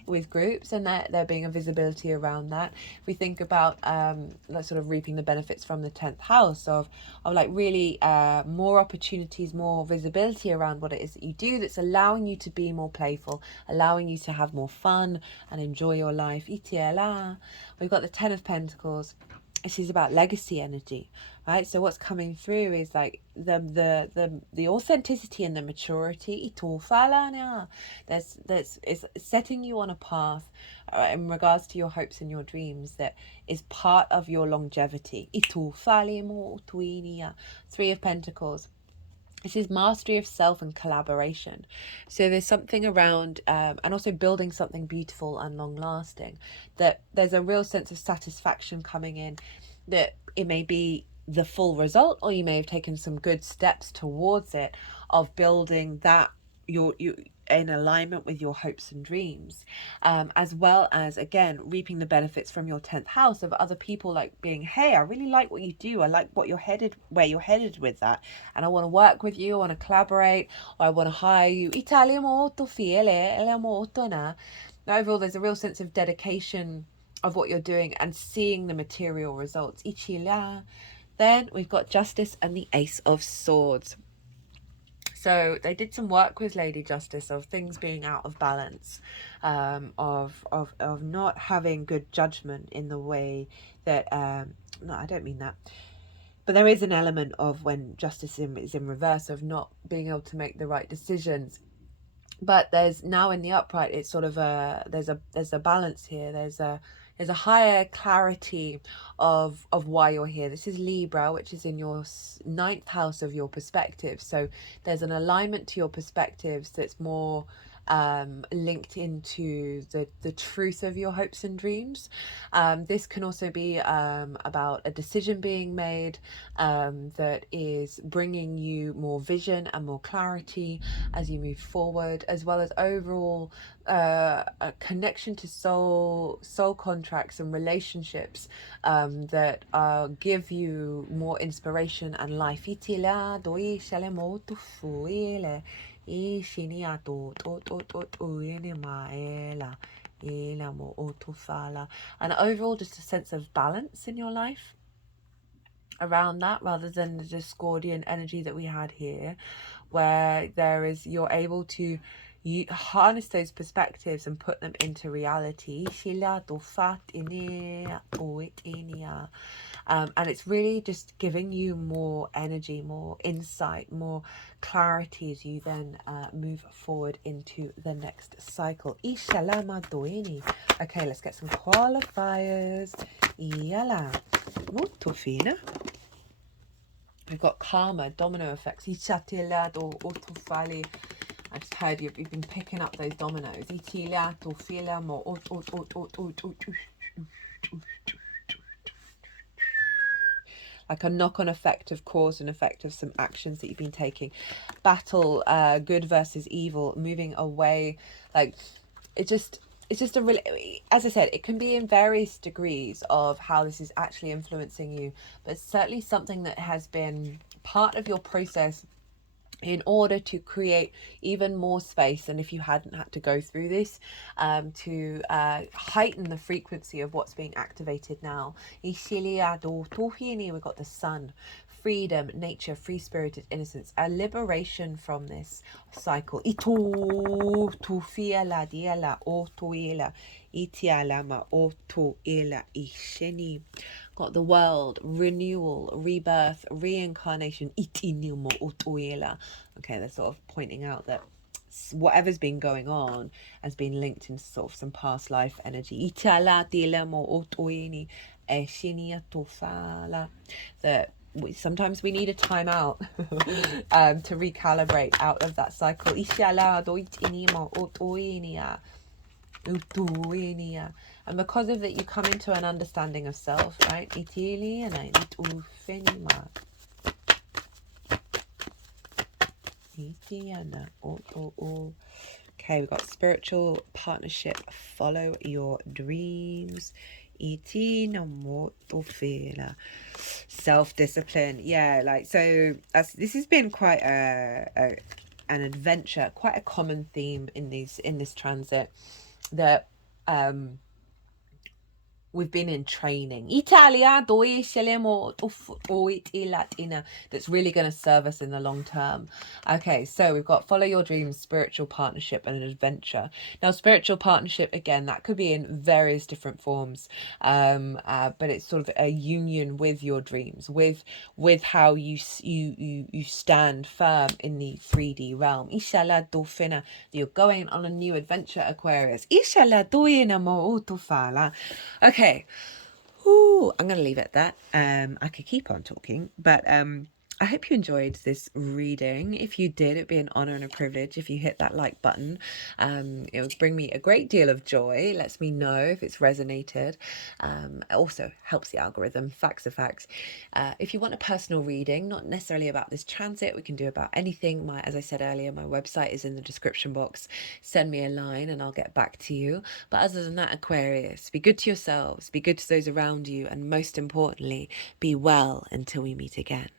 with groups, and there being a visibility around that. If we think about like sort of reaping the benefits from the 10th house of like really more opportunities, more visibility around what it is that you do, that's allowing you to be more playful, allowing you to have more fun and enjoy your life. We've got the 10 of Pentacles. This is about legacy energy, right? So what's coming through is like the authenticity and the maturity. There's it's setting you on a path in regards to your hopes and your dreams that is part of your longevity. Three of Pentacles. This is mastery of self and collaboration. So there's something around, and also building something beautiful and long lasting, that there's a real sense of satisfaction coming in, that it may be the full result, or you may have taken some good steps towards it, of building that you in alignment with your hopes and dreams, as well as, again, reaping the benefits from your 10th house of other people, like being, hey, I really like what you do, I like what you're headed, where you're headed with that, and I want to work with you, I want to collaborate, or I want to hire you. Italia molto fiele, ela molto na. Overall, there's a real sense of dedication of what you're doing and seeing the material results. Ichila. Then we've got Justice and the Ace of Swords. So they did some work with Lady Justice of things being out of balance, of not having good judgment in the way that, no, I don't mean that. But there is an element of when Justice is in reverse, of not being able to make the right decisions. But there's now in the upright, it's sort of there's a balance here. There's a higher clarity of why you're here. This is Libra, which is in your 9th house of your perspective. So there's an alignment to your perspectives that's more linked into the truth of your hopes and dreams. This can also be about a decision being made that is bringing you more vision and more clarity as you move forward, as well as overall a connection to soul contracts and relationships that give you more inspiration and life. And overall, just a sense of balance in your life around that, rather than the discordian energy that we had here, where you're able to harness those perspectives and put them into reality. And it's really just giving you more energy, more insight, more clarity as you then move forward into the next cycle. Okay, let's get some qualifiers. Molto fine. We've got karma, domino effects. I just heard you've been picking up those dominoes. Like a knock-on effect of cause and effect of some actions that you've been taking. Battle, good versus evil, moving away. Like, it's just a really, as I said, it can be in various degrees of how this is actually influencing you, but it's certainly something that has been part of your process in order to create even more space, and if you hadn't had to go through this, to heighten the frequency of what's being activated now. We've got the sun, freedom, nature, free-spirited innocence, a liberation from this cycle. Got the world, renewal, rebirth, reincarnation. Okay, they're sort of pointing out that whatever's been going on has been linked into sort of some past life energy. That sometimes we need a time out to recalibrate out of that cycle. And because of that, you come into an understanding of self, right? Okay, we've got spiritual partnership, follow your dreams. Self-discipline. Yeah, like, so this has been quite an adventure, quite a common theme in this transit, that we've been in training. Italia, that's really going to serve us in the long term. Okay, so we've got follow your dreams, spiritual partnership, and an adventure. Now, spiritual partnership, again, that could be in various different forms, but it's sort of a union with your dreams, with how you stand firm in the 3D realm. Ishala dofina, you're going on a new adventure, Aquarius. Ishala doina mo utufala. Okay. Ooh, I'm going to leave it at that. I could keep on talking, but I hope you enjoyed this reading. If you did, it'd be an honor and a privilege if you hit that like button. It would bring me a great deal of joy. Lets me know if it's resonated. It also helps the algorithm. Facts are facts. If you want a personal reading, not necessarily about this transit, we can do about anything. As I said earlier, my website is in the description box. Send me a line and I'll get back to you. But other than that, Aquarius, be good to yourselves, be good to those around you, and most importantly, be well until we meet again.